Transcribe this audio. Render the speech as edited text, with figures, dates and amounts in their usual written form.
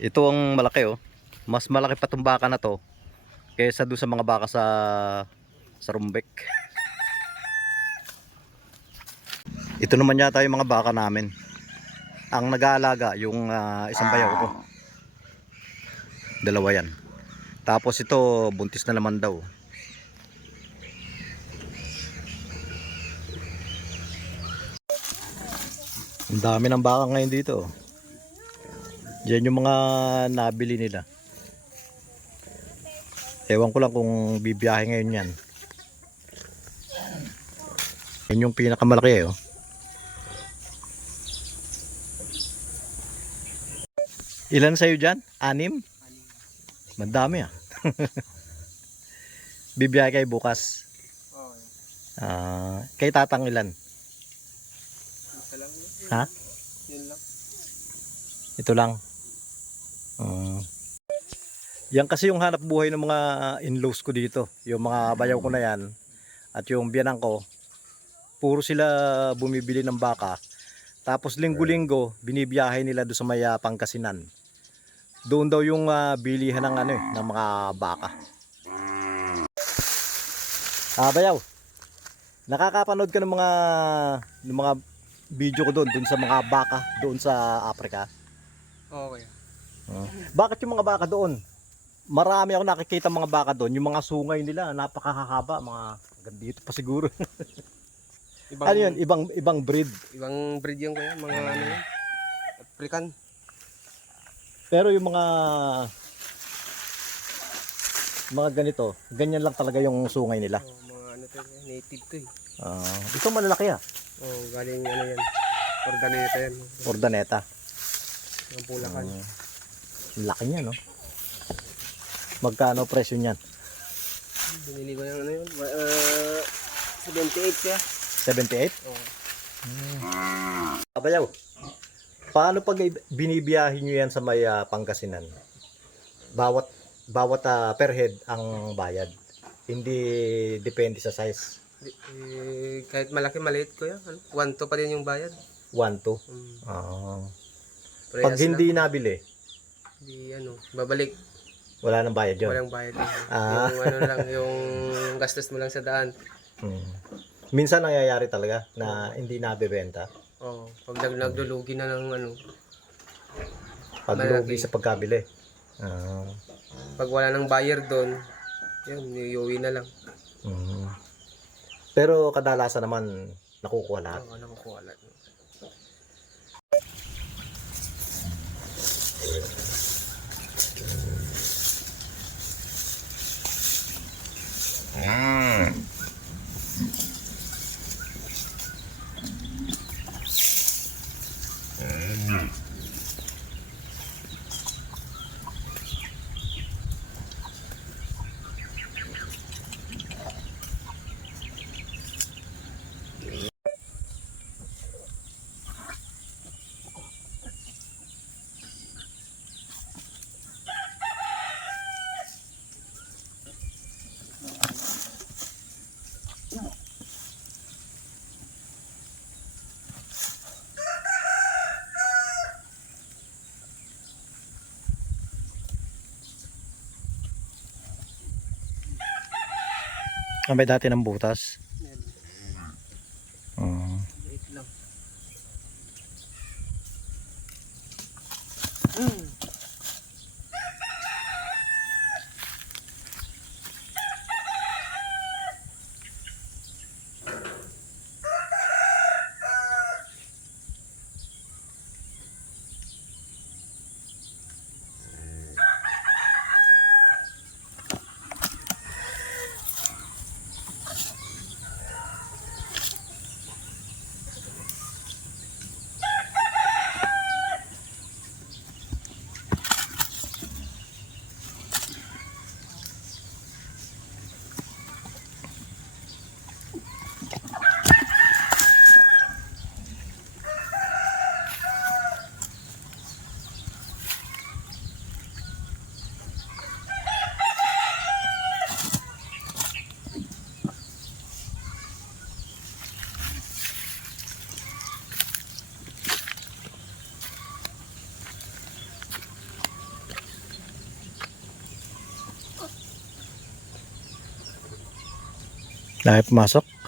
Ito ang malaki oh. Mas malaki pa tong baka na to kaysa doon sa mga baka sa Rumbek. Ito naman yata yung mga baka namin. Ang nag-aalaga yung isang bayaw ko. Dalawa yan. Tapos ito buntis na naman daw. Ang dami ng baka ngayon dito. Diyan yung mga nabili nila. Ewan ko lang kung bibiyahe ngayon yan. Yan yung pinakamalaki oh. Ilan sa'yo dyan? 6? Madami ah. Bibiyahe kayo bukas. Kay tatang ilan? Ha? Ito lang. Yan kasi yung hanap buhay ng mga in-laws ko dito. Yung mga bayaw ko na yan at yung biyanan ko, puro sila bumibili ng baka. Tapos linggo-linggo binibiyahe nila doon sa may Pangasinan. Doon daw yung bilihan ng ng mga baka. Bayaw. Nakakapanood ka ng mga video ko doon sa mga baka doon sa Africa. Okay. Bakit yung mga baka doon? Marami ako nakikita mga baka doon, yung mga sungay nila napakahaba, mga gandito pa siguro. Ano yun? Ibang breed. Ibang breed yung kaya, mga ano yun, African. Pero yung mga ganito, ganyan lang talaga yung sungay nila. Mga ano to, native to eh. Ito malalaki ah. Galing ano yan, Ordaneta yan. Ordaneta. Ang Bulacan. Laki niya no. Magkano presyo niyan? Binili ko yung ano yun, 78 siya. 78? Oo. Bayaw, paano pag binibiyahe nyo yan sa may Pangasinan? Bawat per head ang bayad. Hindi depende sa size. Kahit malaki maliit ko yan, 1-2 pa din yung bayad. 1-2. Pag Parehas hindi lang. nabili, Hindi babalik. wala nang bayad yun. Walang bayad. Yung ano lang, yung gastos mo lang sa daan. Minsan nangyayari talaga na hindi nabebenta. Pag naglulugi na ng ano. Pag lugi sa pagkabili. Pag wala nang buyer doon, yun, iuwi na lang. Pero kadalasan naman nakukuha lahat. Nakukuha lahat. May dati ng butas. Wait lang. Tayo pumasok.